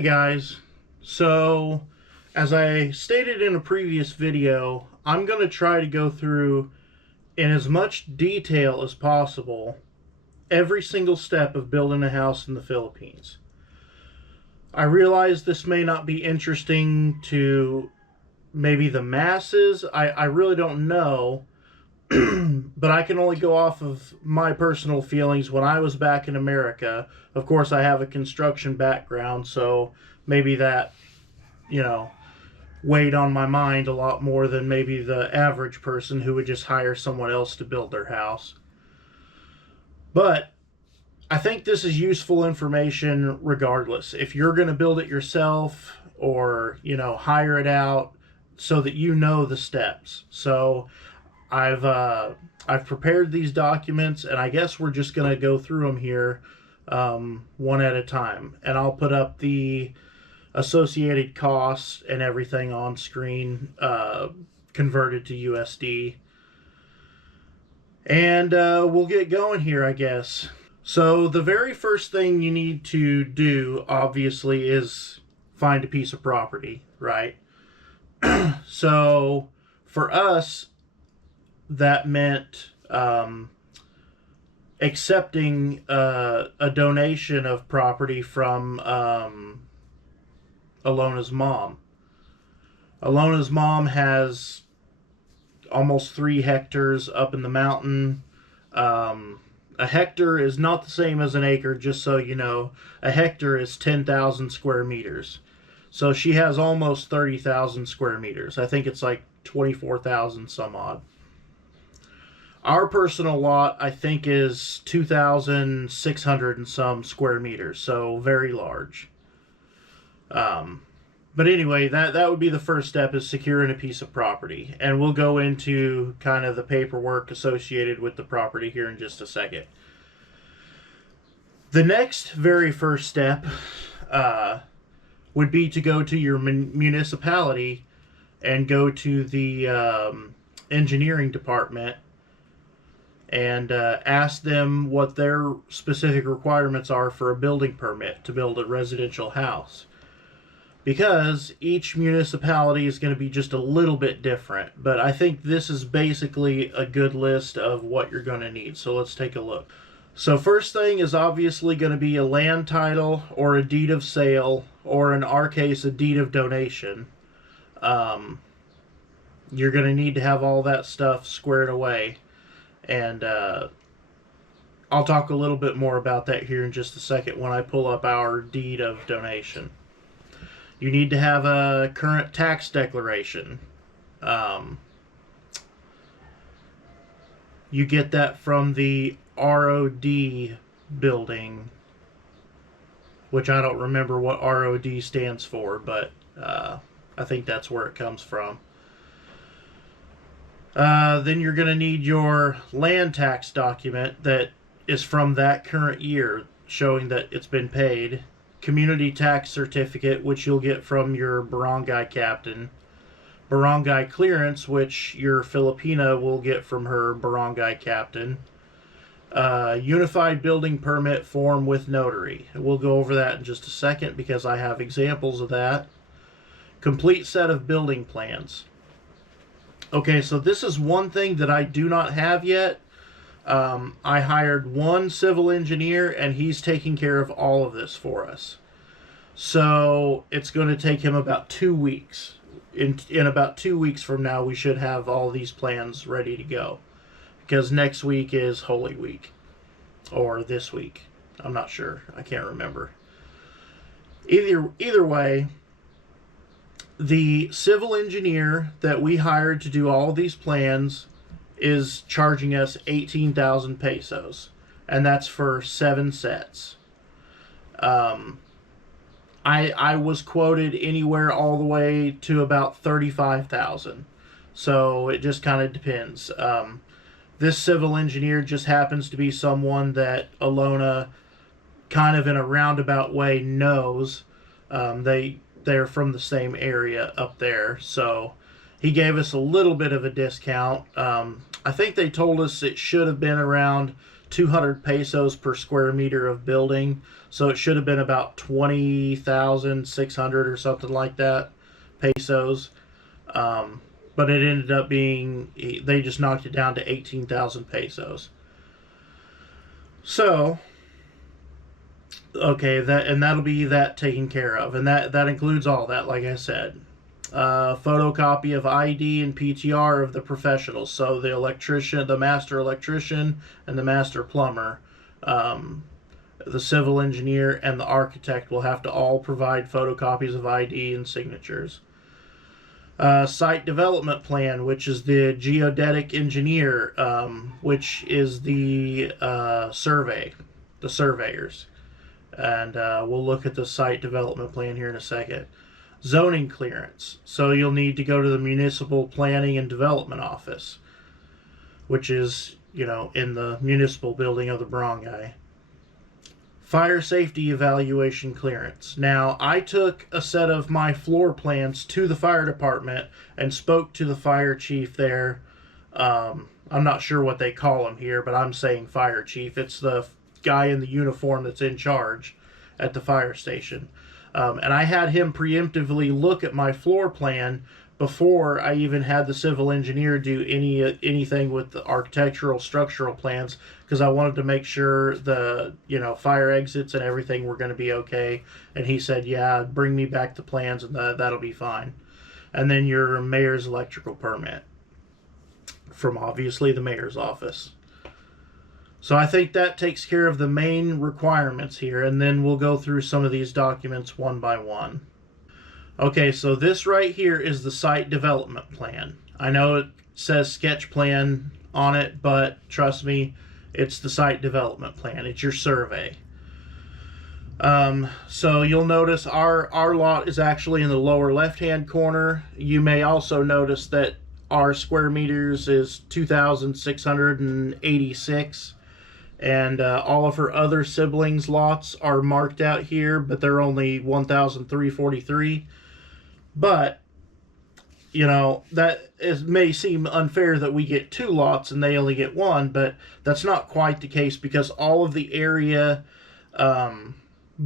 Hey guys, so as I stated in a previous video, I'm going to try to go through in as much detail as possible every single step of building a house in the Philippines. I realize this may not be interesting to maybe the masses. I really don't know, but I can only go off of my personal feelings when I was back in America. Of course, I have a construction background, so maybe that, you know, weighed on my mind a lot more than maybe the average person who would just hire someone else to build their house. But I think this is useful information regardless. If you're going to build it yourself or, hire it out so that you know the steps. So I've prepared these documents, and I guess we're just going to go through them here one at a time. And I'll put up the associated costs and everything on screen converted to USD. And we'll get going here, I guess. So the very first thing you need to do, obviously, is find a piece of property, right? So for us, that meant accepting a donation of property from Alona's mom. Alona's mom has almost 3 hectares up in the mountain. A hectare is not the same as an acre, just so you know. A hectare is 10,000 square meters. So she has almost 30,000 square meters. I think it's like 24,000 some odd. Our personal lot, I think, is 2,600 and some square meters, so very large. But anyway, that would be the first step, is securing a piece of property. And we'll go into kind of the paperwork associated with the property here in just a second. The next very first step would be to go to your municipality and go to the engineering department and ask them what their specific requirements are for a building permit to build a residential house. Because each municipality is going to be just a little bit different. But I think this is basically a good list of what you're going to need. So let's take a look. So first thing is obviously going to be a land title or a deed of sale, or in our case, a deed of donation. You're going to need to have all that stuff squared away. And I'll talk a little bit more about that here in just a second when I pull up our deed of donation. You need to have a current tax declaration. You get that from the ROD building, which I don't remember what ROD stands for, but I think that's where it comes from. Then you're going to need your land tax document that is from that current year, showing that it's been paid. Community tax certificate, which you'll get from your barangay captain. Barangay clearance, which your Filipina will get from her barangay captain. Unified building permit form with notary. We'll go over that in just a second because I have examples of that. Complete set of building plans. Okay, so this is one thing that I do not have yet. I hired one civil engineer, and he's taking care of all of this for us. So it's going to take him about 2 weeks. In about 2 weeks from now, we should have all these plans ready to go. Because next week is Holy Week. Or this week. I'm not sure. I can't remember. Either way, the civil engineer that we hired to do all these plans is charging us 18,000 pesos, and that's for 7 sets. I was quoted anywhere all the way to about 35,000, so it just kind of depends. This civil engineer just happens to be someone that Alona, kind of in a roundabout way, knows. They're from the same area up there, so he gave us a little bit of a discount. I think they told us it should have been around 200 pesos per square meter of building, so it should have been about 20,600 or something like that pesos. But it ended up being, they just knocked it down to 18,000 pesos. So, okay, that'll be that taken care of, and that includes all that, like I said. Photocopy of ID and PTR of the professionals, so the electrician, the master electrician, and the master plumber. The civil engineer and the architect will have to all provide photocopies of ID and signatures. Site development plan, which is the geodetic engineer, which is the the surveyors. And we'll look at the site development plan here in a second. Zoning clearance. So you'll need to go to the municipal planning and development office, which is, in the municipal building of the barangay. Fire safety evaluation clearance. Now, I took a set of my floor plans to the fire department and spoke to the fire chief there. I'm not sure what they call him here, but I'm saying fire chief. It's the guy in the uniform that's in charge at the fire station. And I had him preemptively look at my floor plan before I even had the civil engineer do anything with the architectural structural plans, because I wanted to make sure the fire exits and everything were going to be okay. And he said, yeah, bring me back the plans and that'll be fine. And then your mayor's electrical permit from obviously the mayor's office. So I think that takes care of the main requirements here, and then we'll go through some of these documents one by one. Okay, so this right here is the site development plan. I know it says sketch plan on it, but trust me, it's the site development plan. It's your survey. So you'll notice our lot is actually in the lower left-hand corner. You may also notice that our square meters is 2,686. And all of her other siblings' lots are marked out here, but they're only 1,343. But, may seem unfair that we get 2 lots and they only get 1, but that's not quite the case, because all of the area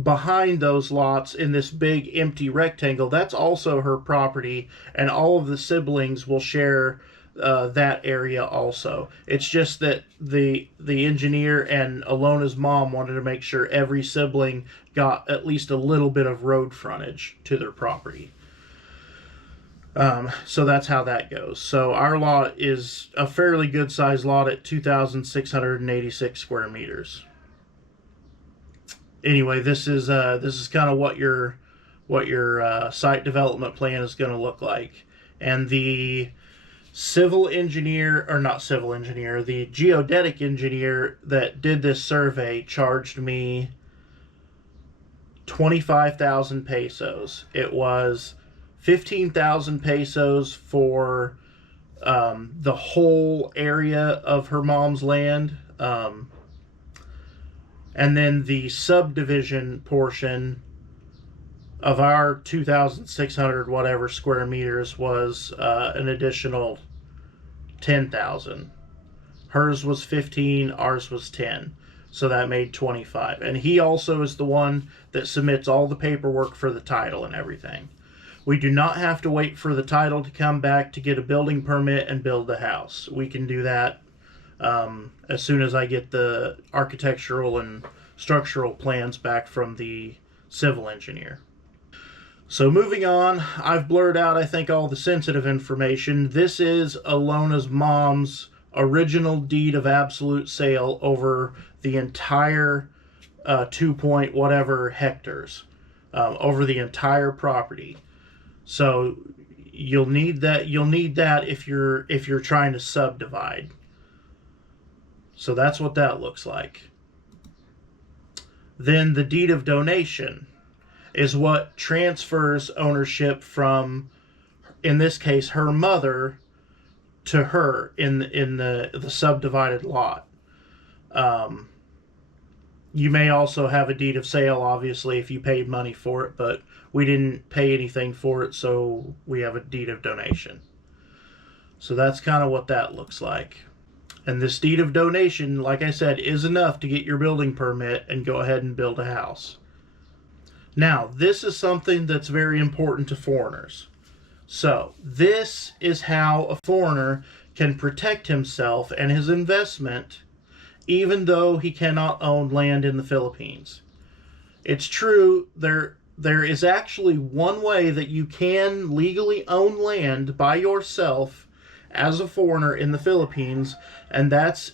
behind those lots in this big empty rectangle, that's also her property, and all of the siblings will share that area also. It's just that the engineer and Alona's mom wanted to make sure every sibling got at least a little bit of road frontage to their property. So that's how that goes. So our lot is a fairly good sized lot at 2,686 square meters. Anyway, this is kind of what your site development plan is going to look like, and the civil engineer, or not civil engineer, the geodetic engineer that did this survey charged me 25,000 pesos. It was 15,000 pesos for the whole area of her mom's land, and then the subdivision portion of our 2,600 whatever square meters was an additional 10,000. Hers was 15, ours was 10. So that made 25. And he also is the one that submits all the paperwork for the title and everything. We do not have to wait for the title to come back to get a building permit and build the house. We can do that as soon as I get the architectural and structural plans back from the civil engineer. So moving on, I've blurred out, I think, all the sensitive information. This is Alona's mom's original deed of absolute sale over the entire 2 point whatever hectares, over the entire property. So you'll need that. You'll need that if you're trying to subdivide. So that's what that looks like. Then the deed of donation is what transfers ownership from, in this case, her mother to her in the subdivided lot. You may also have a deed of sale, obviously, if you paid money for it, but we didn't pay anything for it, so we have a deed of donation. So that's kind of what that looks like. And this deed of donation, like I said, is enough to get your building permit and go ahead and build a house. Now, this is something that's very important to foreigners. So, this is how a foreigner can protect himself and his investment even though he cannot own land in the Philippines. It's true, there is actually one way that you can legally own land by yourself as a foreigner in the Philippines, and that's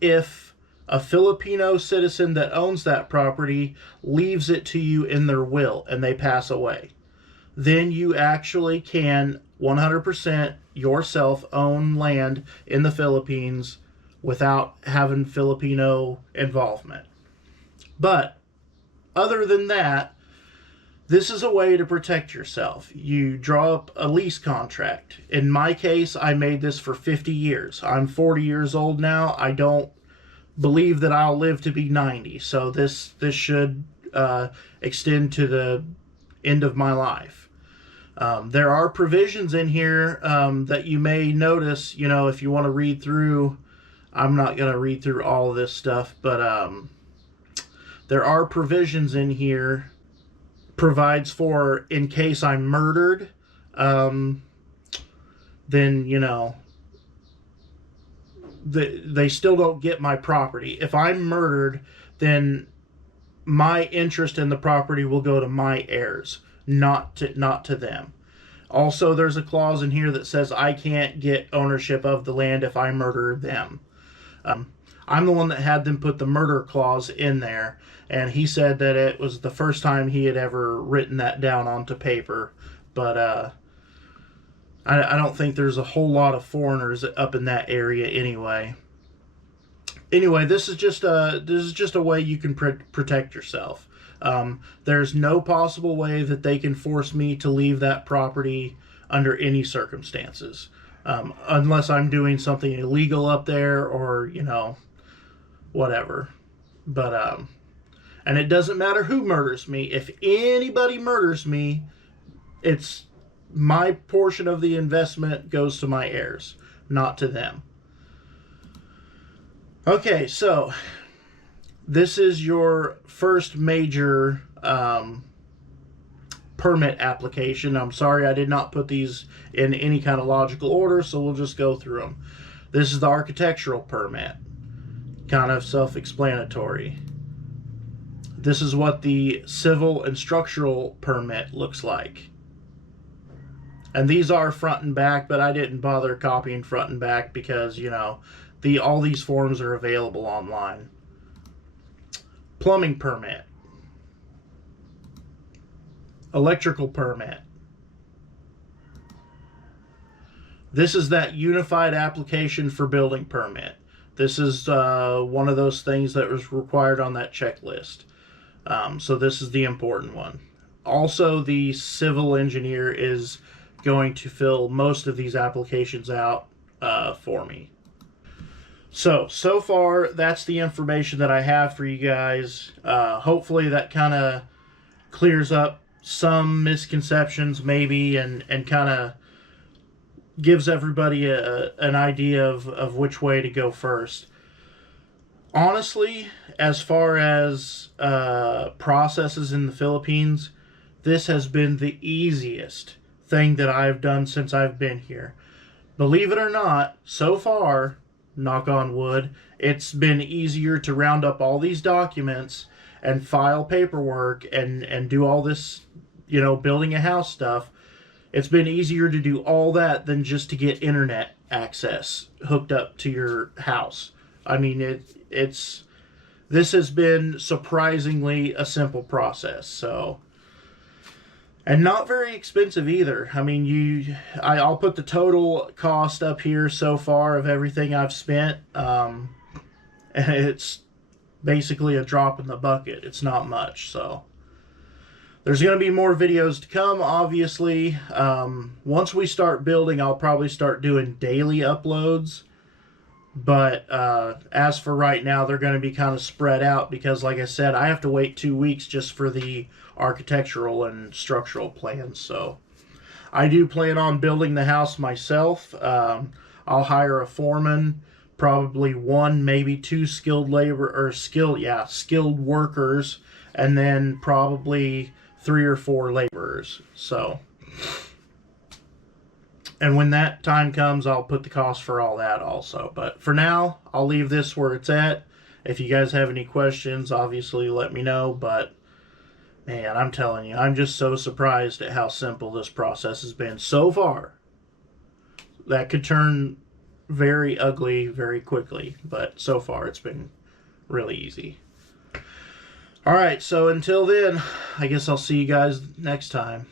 if a Filipino citizen that owns that property leaves it to you in their will and they pass away. Then you actually can 100% yourself own land in the Philippines without having Filipino involvement. But other than that, this is a way to protect yourself. You draw up a lease contract. In my case, I made this for 50 years. I'm 40 years old now. I don't believe that I'll live to be 90. So this should extend to the end of my life. There are provisions in here that you may notice, if you want to read through. I'm not going to read through all of this stuff, but there are provisions in here, provides for in case I'm murdered, then, they still don't get my property. If I'm murdered, then my interest in the property will go to my heirs, not to them. Also, there's a clause in here that says I can't get ownership of the land if I murder them. I'm the one that had them put the murder clause in there, and he said that it was the first time he had ever written that down onto paper. But I don't think there's a whole lot of foreigners up in that area anyway. Anyway, this is just a way you can protect yourself. There's no possible way that they can force me to leave that property under any circumstances. Unless I'm doing something illegal up there or, whatever. But, and it doesn't matter who murders me. If anybody murders me, it's my portion of the investment goes to my heirs, not to them. Okay, so this is your first major permit application. I'm sorry I did not put these in any kind of logical order, so we'll just go through them. This is the architectural permit. Kind of self-explanatory. This is what the civil and structural permit looks like. And these are front and back, but I didn't bother copying front and back because, all these forms are available online. Plumbing permit. Electrical permit. This is that unified application for building permit. This is one of those things that was required on that checklist. So this is the important one. Also, the civil engineer is going to fill most of these applications out for me. So far, that's the information that I have for you guys. Hopefully that kind of clears up some misconceptions maybe and kind of gives everybody an idea of which way to go first. Honestly, as far as processes in the Philippines, this has been the easiest thing that I've done since I've been here. Believe it or not, so far, knock on wood, it's been easier to round up all these documents and file paperwork and do all this, building a house stuff. It's been easier to do all that than just to get internet access hooked up to your house. I mean, this has been surprisingly a simple process. So, and not very expensive either. I mean, I'll put the total cost up here so far of everything I've spent. And it's basically a drop in the bucket. It's not much. So there's going to be more videos to come, obviously. Once we start building, I'll probably start doing daily uploads. But as for right now, they're going to be kind of spread out because, like I said, I have to wait 2 weeks just for the architectural and structural plans. So I do plan on building the house myself. I'll hire a foreman, probably 1, maybe 2 skilled skilled workers, and then probably 3 or 4 laborers. So, and when that time comes, I'll put the cost for all that also. But for now, I'll leave this where it's at. If you guys have any questions, obviously let me know. But man, I'm telling you, I'm just so surprised at how simple this process has been so far. That could turn very ugly very quickly, but so far it's been really easy. Alright, so until then, I guess I'll see you guys next time.